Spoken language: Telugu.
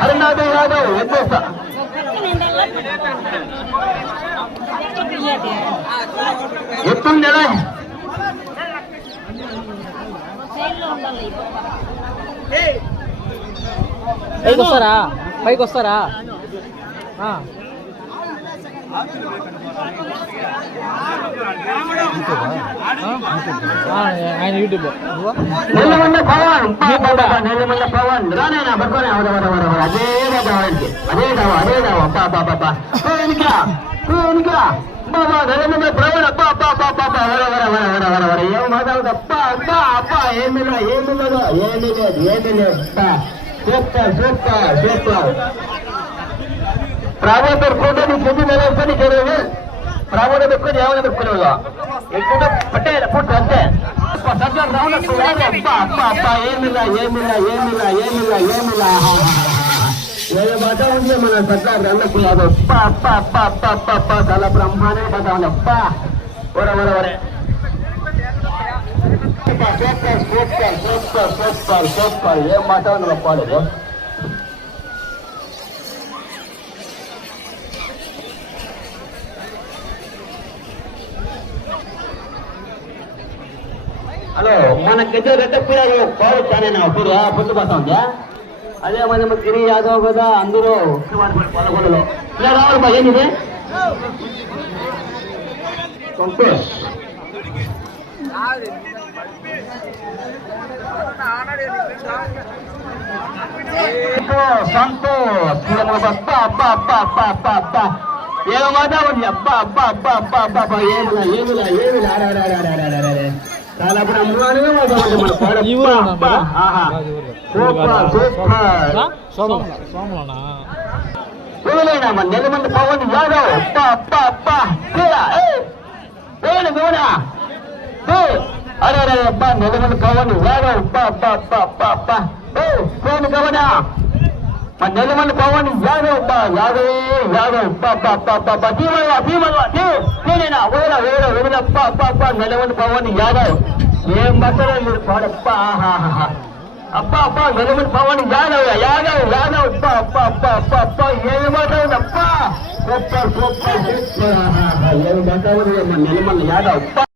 హరినాథ్ యాదవ్ ఎత్తేస్తా ఎత్తుండే పైకి వస్తారా పైకి వస్తారా ఆయన యూట్యూబ్ నెల్లిమండ పవన్ రానైనా పట్టుకొని అదే అదే దావా అబ్బా బాబా నెల్లిమండ ప్రవణ్ అబ్బా ఏం మాట్లాడదు అబ్బా ఏమి లేదు సూపర్ ప్రాబోటర్ ఫోటో చెంది నెలకొని ప్రాబోట పెట్టుకొని ఏమైనా పెట్టుకునేవాళ్ళు ఎక్కువ పట్టేయాలి ఫోటో అంతే ఏమిలా ఏ మాట ఉంది మన సర్దార్ రంగకు యాదవ్ చాలా బ్రహ్మాండంగా పడ్డా ఉంది ఒరే సూపర్ ఏం మాట ఉంది పాడేది హలో మన గజ రెడ్డ బాగుచ్చానే అప్పుడు పొద్దు పడతా ఉందా అదే మన గిరి యాదవ్ కదా అందరూ పదకొండులో ఇలా రావాలి బా ఏంటిది సంతోష్ ఏమో మాట ఉంది ఏమిలా చాలా బ్రహ్మాండంగా మన నెల్లిమంది పవన్ యాదవ్ అరే అబ్బా నెల్లిమంది పవన్ యాదవ్ కవనా మన నెల్లిమంది పవన్ యాదవ్ నేనేనా నెల్లిమంది పవన్ యాదవ్ ఏం బట్టలు మీరు పాడప్పా అబ్బా నెల్లిమంది పవన్ యాదవ్ ఏమి మాట్లాడదు అప్ప సూపర్ ఏమి మాట్లాడదు మన నెల్లిమంది యాదవ్